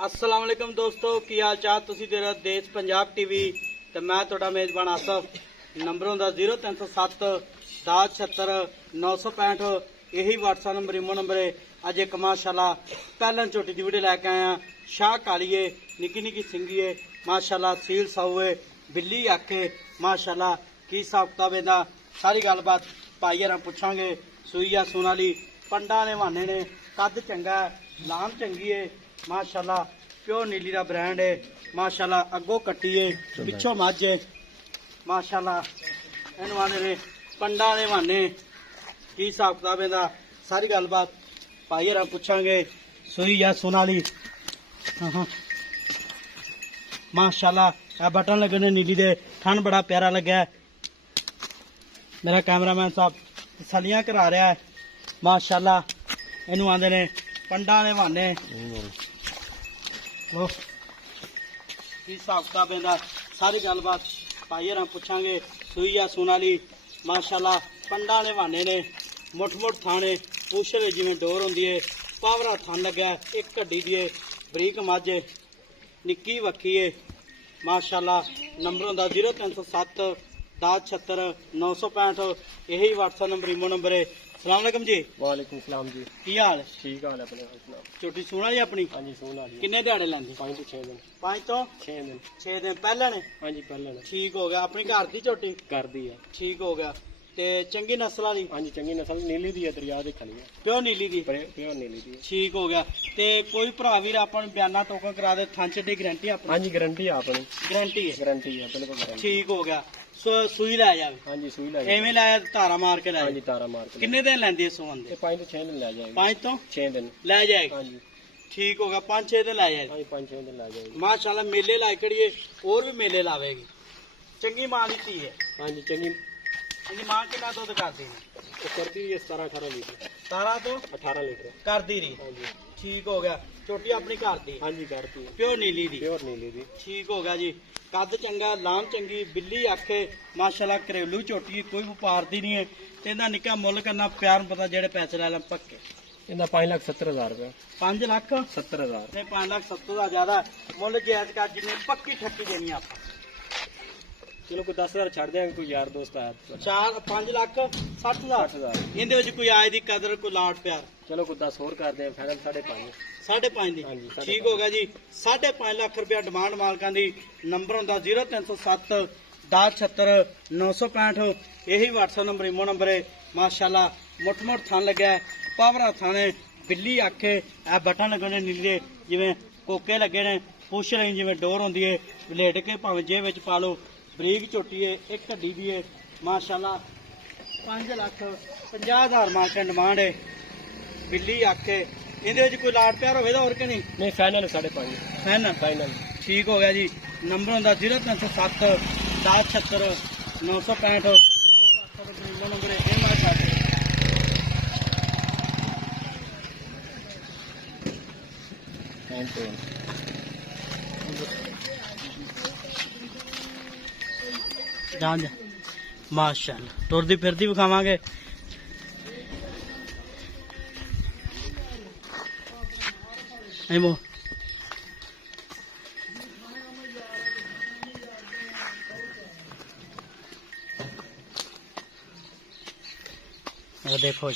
अस्सलाम वालेकुम दोस्तों, की हाल चाल? तुसी तेरा देश पंजाब टीवी ते मैं तुहाडा मेजबान आसफ। नंबर हुंदा 0307 10 76 965। यही व्हाट्सएप नंबर इमो नंबर है। अज एक माशाल्लाह पहलन झोटी की वीडियो लैके आया। शाह कालीए निकी निकी सिंगी है माशाल्लाह, सील साऊ है, बिल्ली आखे माशाल्लाह। की हिसाब किताब इहदा सारी गलबात भाई हरां पुछांगे। सूई आ सोनाली, पंडा ने बहाने ने, कद चंगा है, लाम चंगी है माशाल्लाह। प्योर नीली का ब्रांड है माशाल्लाह। अगों कट्टी है, पिछों मझ है माशाल्लाह। इन्हू आने ने पंडा ने बहाने। की हिसाब किताब इहदा सारी गलबात भाई हरां पुछांगे। सूई आ सोनाली माशाल्लाह। बटन लगे ने नीली दे, ठंड बड़ा प्यारा लगा है। मेरा कैमरामैन साहब तसलियां करा रहा है माशाल्लाह। इनू आंदे ने पंडा ने बहाने। हिसाब किताब इहदा सारी गलबात भाई हरां पुछांगे। सूई आ सोनाली माशाल्लाह। पंडा ने बहाने ने, मुठ मुठ थाने पूछे जिवें डोर होंदी है। पावरा थन लगा है, एक कड्डी दी है, बरीक मझ है, निक्की वक्खी है माशाल्लाह। नंबर हुंदा 0307 10 76 965। यही व्हाट्सएप नंबर इमो नंबर है। सलाम अलैकुम जी। वालेकुम सलाम जी। की हाल? ठीक हाल है अपने सुनाओ। छोटी सोना जी अपनी? हाँ जी सोना जी। किन्ने दिहाड़े लैंदी? 5 to 6 दिन। 5 तो 6 दिन। 6 दिन पहले ने? हाँ जी पहले ने। ठीक हो गया। अपनी घर दी झोटी? कर दी है। ठीक हो गया। ते चंगी नस्ल वाली? हाँ जी चंगी नस्ल नीली दी है, दरिया दी खली है। प्योर नीली दी? प्योर नीली दी है। ठीक हो गया। ते कोई भरा वीर अपन बयाना टोकन करा दे, थन दी गारंटी अपनी? हाँ जी गारंटी है अपनी। गारंटी है? गारंटी है बिल्कुल गारंटी। ठीक हो गया। सूई लै जावे? हाँ जी सुई ला एवें लाया धारा मार के हाँ लाया? जी तारा मार के। किन्ने दिन लैंदी है सोन दे? 5 to 6 दिन ला जाएगी। 5 तो 6 दिन लै जाएगी? हाँ जी। ठीक हो गया। 5-6 दिन लै हाँ जाएगी जी 5-6 दिन ला जाएगी माशाल्लाह। मेले लाई कड़िए और भी मेले लावेगी। चंगी मां दी धी है। हाँ जी चंगी। इनकी मां कितना दुध करती है? वो करती है 17-18 लीटर। 17 तो 18 लीटर करती रही? हाँ जी। ठीक हो गया। छोटी अपनी घर दी? हाँ जी करती है प्योर नीली दी? प्योर नीली दी। ठीक हो गया जी। कद चंगा, लाम चंगी, बिल्ली आखे माशाल्लाह। घरेलू झोटी, कोई व्यापार दी नहीं है। इहदा निक्का मुल करना प्यार पता जेड़े पैसे लै लैन पक्के। इनका 5,70,000 रुपया। 5 लाख 70,000। नहीं, 5,70,000 ज्यादा मुल जायज कर जिन्नी पक्की ठक्की देनी आप। चलो कोई 10,000 छड़ देंगे, कोई यार दोस्त आया तो। 5,60,000 इहदे विच कोई आय दी कदर, कोई लाट प्यार। चलो कोई 10 होर कर दें, फाइनल 5.5। 5.5 दी? हाँ जी, 5.5। ठीक हो गया जी। 5.5 लाख रुपया डिमांड मालकां दी। नंबर हुंदा 0307 10 76 965। यही व्हाट्सएप नंबर इमो नंबर है माशाल्लाह। मुठ मुठ थान लगा है, पावरा थाने, बिल्ली आखे। ए बटन लगे ने नीले जिवें कोके लगे ने, पुछ रही जिवें डोर होंदी है। लेट के भावें जेब विच पा लो। बरीक झोटी है, एक कड्डी दी है माशाल्लाह। 5,50,000 मार्केट डिमांड है। बिल्ली आखे इहदे विच कोई लाट प्यार होवे दा होर कि नहीं? नहीं फाइनल 5.5 है ना? फाइनल। ठीक हो गया जी। नंबर हुंदा 0307 10 76 965। नंबर है जान जा माशाल्लाह। तुरदी फिरदी विखावांगे। देखो